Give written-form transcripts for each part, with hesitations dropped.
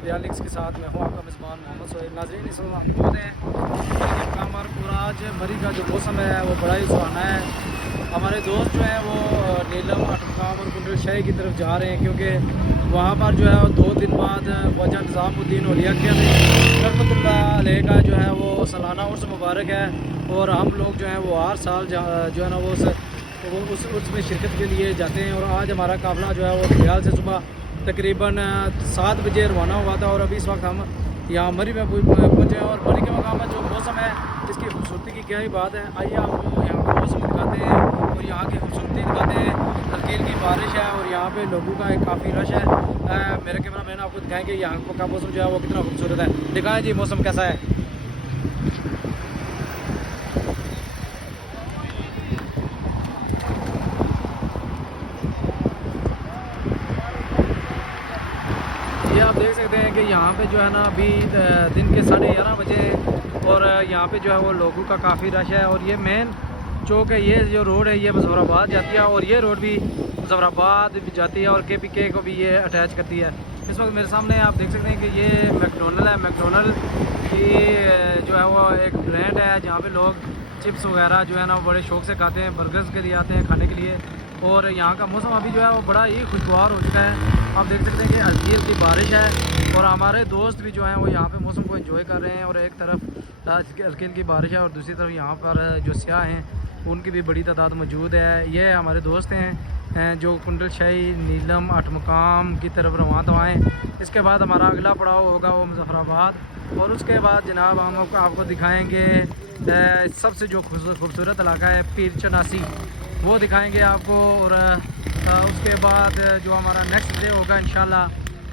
Dadiyal links के साथ मैं हूँ आपका मेज़बान मोहम्मद सोहेल। नाज़रीन, इस वक्त हम मौजूद हैं कामर पूरा। आज मरी का जो मौसम है वो बड़ा ही सुहाना है। हमारे दोस्त जो हैं वो नीलम, अटमकाम और कुंडल शाही की तरफ जा रहे हैं, क्योंकि वहाँ पर जो है 2 दिन बाद ख्वाजा निज़ामुद्दीन औलिया रहमतुल्लाह अलैह का जो है वो सालाना उर्स मुबारक है। और हम लोग जो हैं वो हर साल जो है ना वो उस उर्स में शिरकत के लिए जाते हैं। और आज हमारा काफ़िला जो है वो डडियाल से सुबह तकरीबन 7 बजे रवाना हुआ था और अभी इस वक्त हम यहाँ मरी में पहुँचे हैं। और मरी के मकाम पर जो मौसम है इसकी खूबसूरती की क्या ही बात है। आइए आपको यहाँ का मौसम दिखाते हैं और यहाँ की खूबसूरती दिखाते हैं। हल्की हल्की बारिश है और यहाँ पे लोगों का एक काफ़ी रश है। मेरे कैमरा मैन आपको दिखाएंगे यहाँ का मौसम जो है वो कितना खूबसूरत है। दिखाएँ जी मौसम कैसा है। ये आप देख सकते हैं कि यहाँ पे जो है ना अभी दिन के 11:30 बजे और यहाँ पे जो है वो लोगों का काफ़ी रश है। और ये मेन चौक है, ये जो रोड है ये मुजफ्फराबाद जाती है और ये रोड भी मुजफ्फराबाद भी जाती है और KPK को भी ये अटैच करती है। इस वक्त मेरे सामने आप देख सकते हैं कि ये मैकडोनल्ड है। मैकडोनल्ड की जो है वो एक ब्रांड है जहाँ पे लोग चिप्स वगैरह जो है ना वो बड़े शौक से खाते हैं, बर्गर्स के लिए आते हैं खाने के लिए। और यहाँ का मौसम अभी जो है वो बड़ा ही खुशगवार हो चुका है। आप देख सकते हैं कि हल्की हल्की बारिश है और हमारे दोस्त भी जो हैं वो यहाँ पे मौसम को एंजॉय कर रहे हैं। और एक तरफ हल्की हल्की बारिश है और दूसरी तरफ यहाँ पर जो सियाह हैं उनकी भी बड़ी तादाद मौजूद है। ये हमारे दोस्त हैं जो कुंडल शाही, नीलम, अठमकाम की तरफ रवाना हुए। इसके बाद हमारा अगला पड़ाव होगा वो मुजफ्फराबाद और उसके बाद जनाब हम आपको दिखाएँगे सबसे जो खूबसूरत इलाका है पीर चनासी, वो दिखाएंगे आपको। और उसके बाद जो हमारा नेक्स्ट डे होगा इंशाल्लाह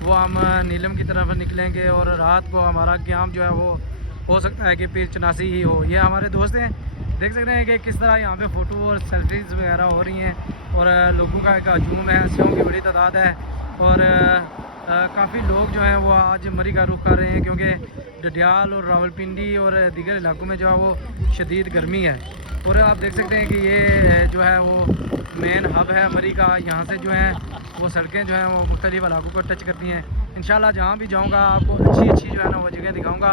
वो हम नीलम की तरफ निकलेंगे और रात को हमारा क़याम जो है वो हो सकता है कि पीर चनासी ही हो। ये हमारे दोस्त हैं, देख सकते हैं कि किस तरह यहाँ पे फ़ोटो और सेल्फीज़ वगैरह हो रही हैं और लोगों का एक हजूम है, हंसियों की बड़ी तादाद है। और काफ़ी लोग जो हैं वो आज मरी का रुख कर रहे हैं, क्योंकि डडियाल और रावलपिंडी और दीगर इलाकों में जो है वो शदीद गर्मी है। और आप देख सकते हैं कि ये जो है वो मेन हब है मरी का। यहाँ से जो है वो सड़कें जो हैं वो मुख्तलिफ इलाकों को टच करती हैं। इंशाल्लाह जहाँ भी जाऊँगा आपको अच्छी जो है ना वो जगह दिखाऊँगा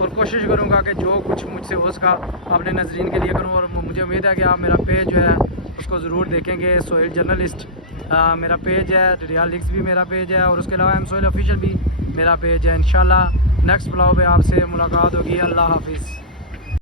और कोशिश करूँगा कि जो कुछ मुझसे हो सका अपने नाज़रीन के लिए करूँ। और मुझे उम्मीद है कि आप मेरा पेज जो है उसको ज़रूर देखेंगे। सोहेल जर्नलिस्ट मेरा पेज है, डडियाल लिंक्स भी मेरा पेज है और उसके अलावा सोहेल ऑफिशियल भी मेरा पेज है। इंशाल्लाह नेक्स्ट ब्लॉग पे आपसे मुलाकात होगी। अल्लाह हाफिज़।